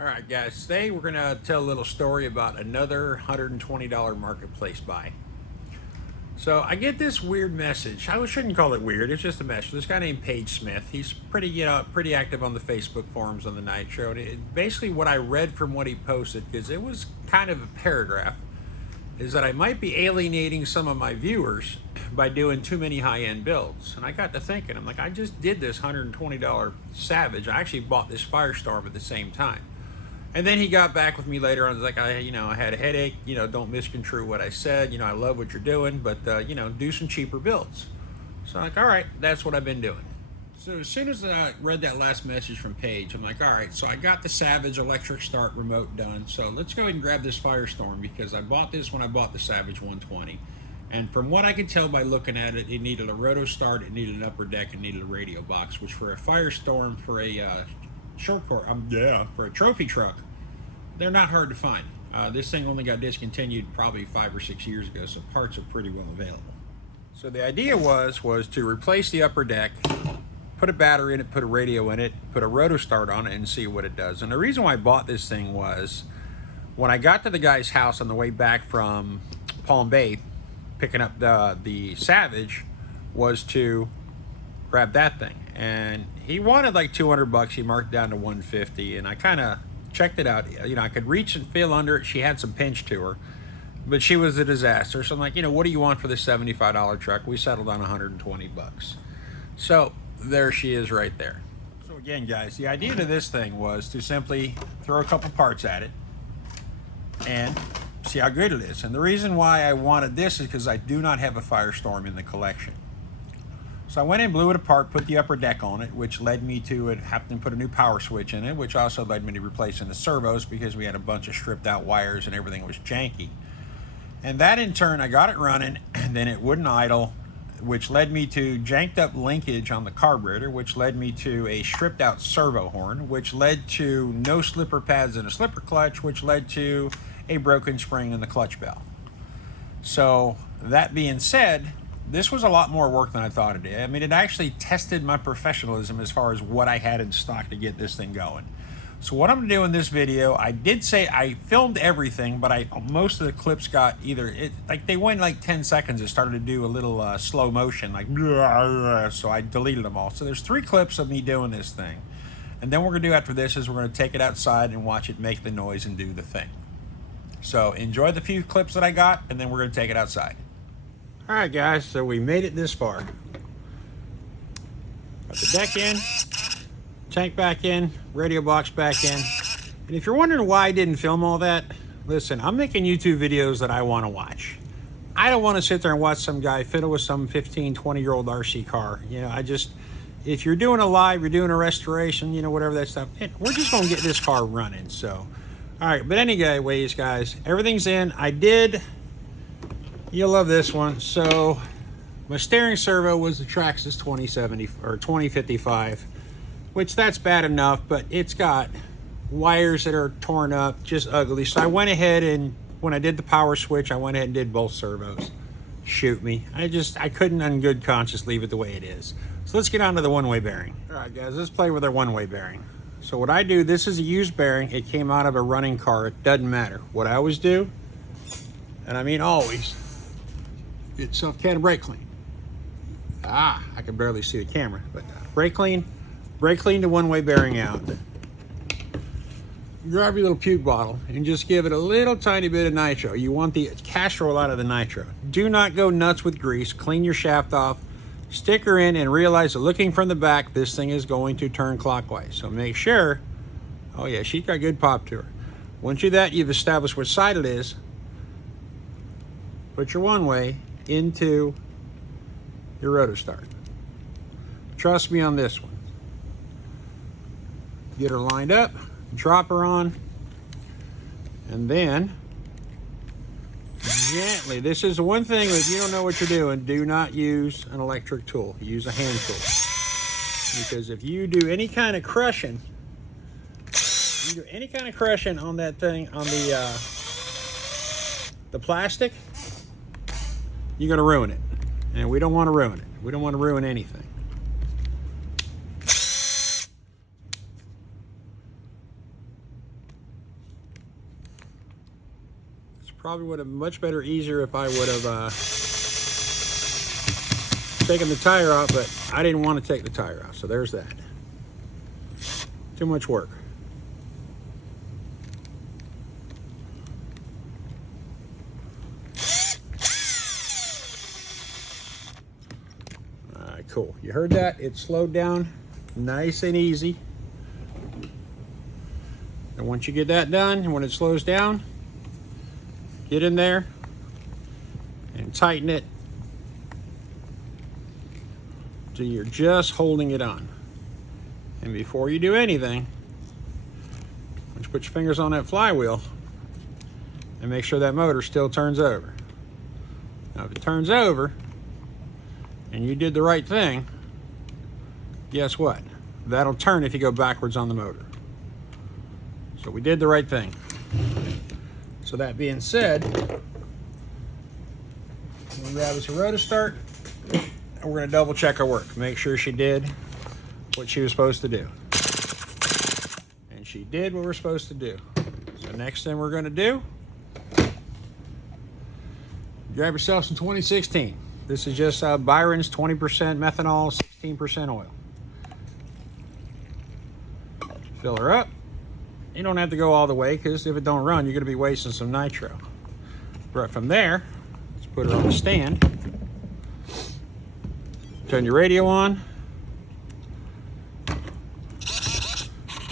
Alright guys, today we're going to tell a little story about another $120 marketplace buy. So I get this weird message. I shouldn't call it weird, it's just a message. This guy named Paige Smith, he's pretty active on the Facebook forums on the Nitro. And basically what I read from what he posted, because it was kind of a paragraph, is that I might be alienating some of my viewers by doing too many high-end builds. And I got to thinking, I'm like, I just did this $120 Savage. I actually bought this Firestorm at the same time. And then he got back with me later on. He's like, I had a headache. Don't misconstrue what I said. I love what you're doing, but do some cheaper builds. So I'm like, all right, that's what I've been doing. So as soon as I read that last message from Paige, I'm like, all right, so I got the Savage electric start remote done. So let's go ahead and grab this Firestorm, because I bought this when I bought the Savage 120. And from what I could tell by looking at it, it needed a roto start, it needed an upper deck, it needed a radio box, which for a Firestorm, for a short course, for a trophy truck, they're not hard to find. This thing only got discontinued probably 5 or 6 years ago, so parts are pretty well available. So the idea was to replace the upper deck, put a battery in it, put a radio in it, put a roto start on it, and see what it does. And the reason why I bought this thing was, when I got to the guy's house on the way back from Palm Bay, picking up the Savage, was to grab that thing. And he wanted like 200 bucks. He marked it down to 150, and I kind of checked it out. I could reach and feel under it. She had some pinch to her, but she was a disaster. So I'm like, what do you want for this $75 truck? We settled on 120 bucks. So there she is right there. So again, guys, the idea to this thing was to simply throw a couple parts at it and see how good it is. And the reason why I wanted this is because I do not have a Firestorm in the collection. So I went in, blew it apart, put the upper deck on it, which led me to having to put a new power switch in it, which also led me to replacing the servos, because we had a bunch of stripped out wires and everything was janky. And that in turn, I got it running, and then it wouldn't idle, which led me to janked up linkage on the carburetor, which led me to a stripped out servo horn, which led to no slipper pads in a slipper clutch, which led to a broken spring in the clutch bell. So that being said, this was a lot more work than I thought it did. I mean, it actually tested my professionalism as far as what I had in stock to get this thing going. So what I'm gonna do in this video, I did say I filmed everything, but most of the clips got they went like 10 seconds. It started to do a little slow motion, like, so I deleted them all. So there's 3 clips of me doing this thing. And then what we're gonna do after this is we're gonna take it outside and watch it make the noise and do the thing. So enjoy the few clips that I got, and then we're gonna take it outside. All right, guys, so we made it this far. Got the deck in, tank back in, radio box back in. And if you're wondering why I didn't film all that, listen, I'm making YouTube videos that I want to watch. I don't want to sit there and watch some guy fiddle with some 15, 20-year-old RC car. If you're doing a live, you're doing a restoration, whatever that stuff, we're just going to get this car running. So, all right, but anyways, guys, everything's in. You'll love this one. So my steering servo was the Traxxas 2070 or 2055, which that's bad enough, but it's got wires that are torn up, just ugly. So I went ahead and when I did the power switch, I went ahead and did both servos. Shoot me. I couldn't in good conscience leave it the way it is. So let's get on to the one-way bearing. All right, guys, let's play with our one-way bearing. So what I do, this is a used bearing. It came out of a running car. It doesn't matter. What I always do, and I mean always, get self-cat and brake clean. I can barely see the camera, but brake clean the one-way bearing out. Grab your little puke bottle and just give it a little tiny bit of nitro. You want the castrol out of the nitro. Do not go nuts with grease. Clean your shaft off, stick her in, and realize that looking from the back, this thing is going to turn clockwise. So make sure, oh yeah, she's got good pop to her. Once you do that, you've established which side it is. Put your one-way into your rotor start. Trust me on this one. Get her lined up, drop her on, and then gently, this is the one thing, if you don't know what you're doing, do not use an electric tool. Use a hand tool. Because if you do any kind of crushing, on that thing, on the plastic, you're going to ruin it. And we don't want to ruin it. We don't want to ruin anything. Probably would have been much better, easier if I would have taken the tire out, but I didn't want to take the tire out, so there's that. Too much work. All right, cool. You heard that? It slowed down nice and easy. And once you get that done, when it slows down, get in there and tighten it till you're just holding it on. And before you do anything, once you put your fingers on that flywheel and make sure that motor still turns over. Now if it turns over and you did the right thing, guess what? That'll turn if you go backwards on the motor. So we did the right thing. So that being said, we're gonna grab us a rotostart and we're gonna double check our work. Make sure she did what she was supposed to do. And she did what we're supposed to do. So next thing we're gonna do, grab yourself some 2016. This is just Byron's 20% methanol, 16% oil. Fill her up. You don't have to go all the way, because if it don't run, you're going to be wasting some nitro. But from there, let's put her on the stand. Turn your radio on.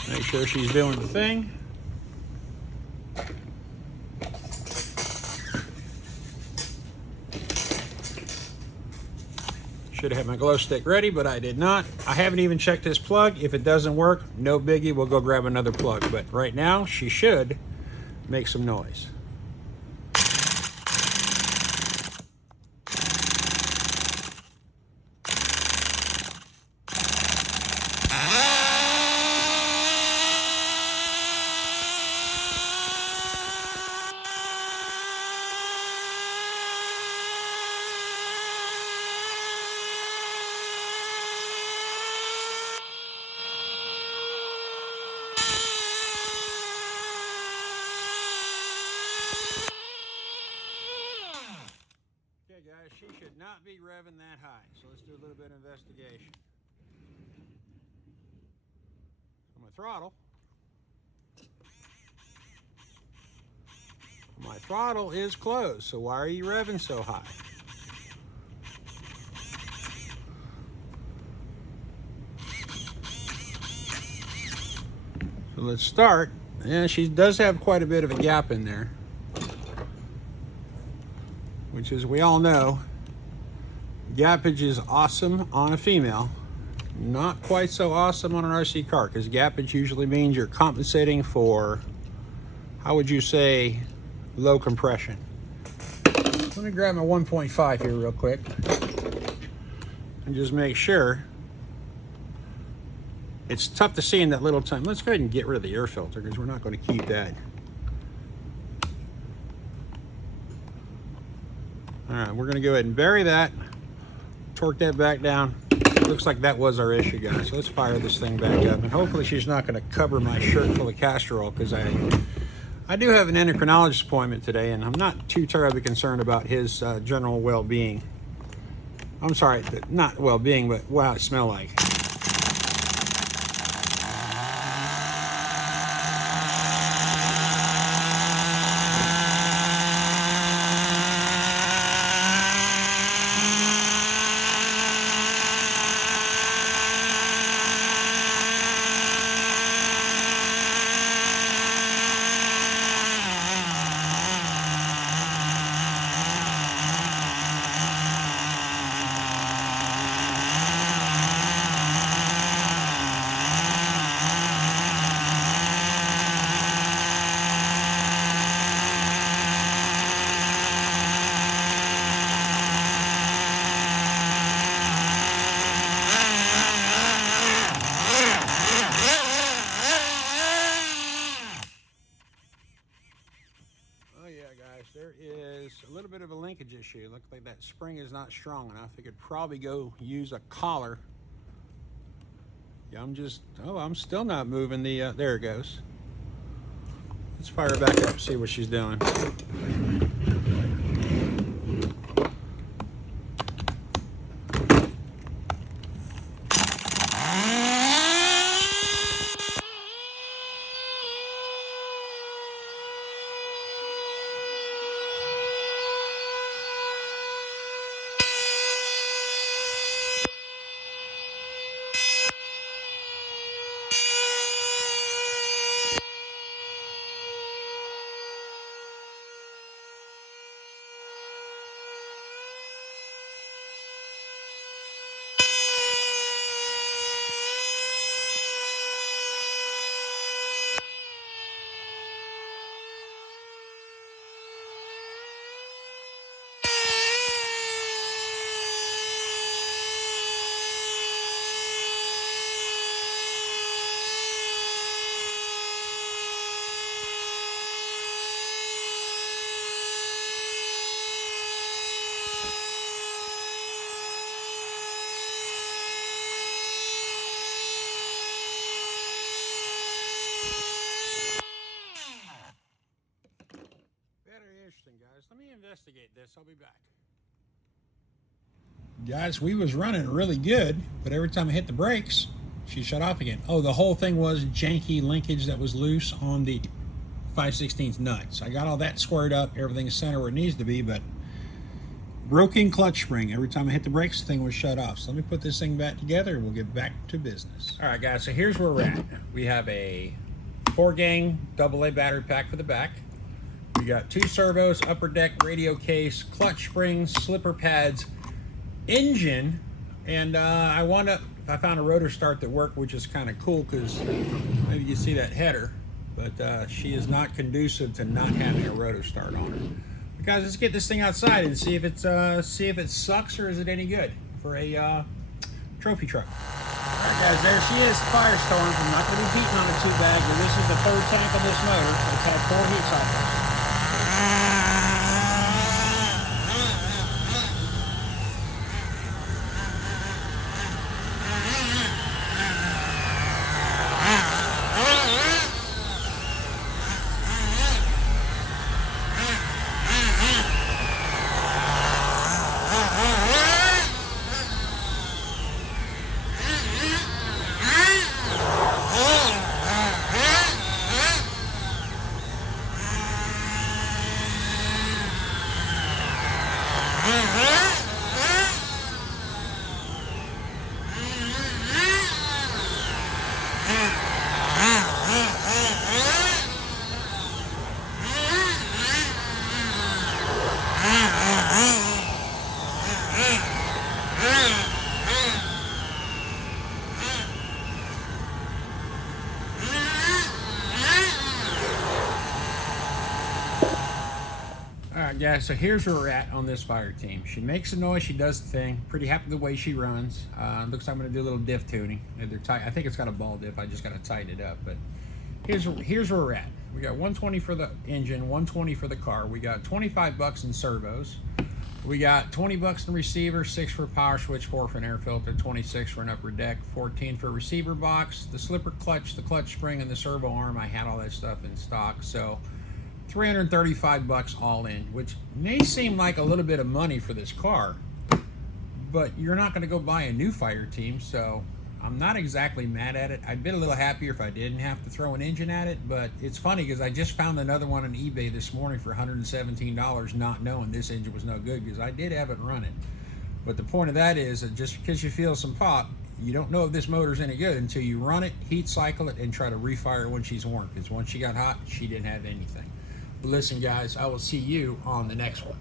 Make sure she's doing the thing. Should have had my glow stick ready, but I did not. I haven't even checked this plug. If it doesn't work, no biggie, we'll go grab another plug. But right now, she should make some noise. Guys, she should not be revving that high, so let's do a little bit of investigation. My throttle is closed, so why are you revving so high? So let's start. Yeah, she does have quite a bit of a gap in there, which, as we all know, gappage is awesome on a female, not quite so awesome on an RC car, because gappage usually means you're compensating for, how would you say, low compression. Let me grab my 1.5 here real quick and just make sure. It's tough to see in that little time. Let's go ahead and get rid of the air filter, because we're not going to keep that. All right, we're gonna go ahead and bury that, torque that back down. Looks like that was our issue, guys. So let's fire this thing back up, and hopefully she's not gonna cover my shirt full of castor oil, because I do have an endocrinologist appointment today, and I'm not too terribly concerned about his general well-being. I'm sorry, not well-being, but what I smell like. There is a little bit of a linkage issue. Looks like that spring is not strong enough. I could probably go use a collar. Yeah, I'm still not moving the, there it goes. Let's fire her back up, see what she's doing. Guys, let me investigate this. I'll be back. Guys, we was running really good, but every time I hit the brakes, she shut off again. Oh, the whole thing was janky linkage that was loose on the 5/16 nuts. I got all that squared up. Everything's center where it needs to be, but broken clutch spring. Every time I hit the brakes, the thing was shut off. So let me put this thing back together and we'll get back to business. All right, guys, so here's where we're at. We have a 4-gang AA battery pack for the back. We got 2 servos, upper deck, radio case, clutch springs, slipper pads, engine, and I found a rotor start that worked, which is kind of cool because maybe you see that header, but she is not conducive to not having a rotor start on her. Guys, let's get this thing outside and see if it sucks or is it any good for a trophy truck. All right, guys, there she is, Firestorm. I'm not going to be beating on the 2-bag, but this is the 3rd tank of this motor. It's had 4 heat cycles. Alright guys, so here's where we're at on this fire team. She makes a noise, she does the thing. Pretty happy with the way she runs. Looks like I'm going to do a little diff tuning. They're tight. I think it's got a ball diff, I just got to tighten it up. But here's where we're at. We got 120 for the engine, 120 for the car. We got 25 bucks in servos. We got 20 bucks in receiver, 6 for power switch, 4 for an air filter, 26 for an upper deck, 14 for a receiver box, the slipper clutch, the clutch spring, and the servo arm. I had all that stuff in stock. So 335 bucks all in, which may seem like a little bit of money for this car, but you're not going to go buy a new fire team, so I'm not exactly mad at it. I'd been a little happier if I didn't have to throw an engine at it, but it's funny because I just found another one on eBay this morning for $117, not knowing this engine was no good because I did have it running. But the point of that is that just because you feel some pop, you don't know if this motor's any good until you run it, heat cycle it, and try to refire it when she's warm, because once she got hot, she didn't have anything. But listen guys, I will see you on the next one.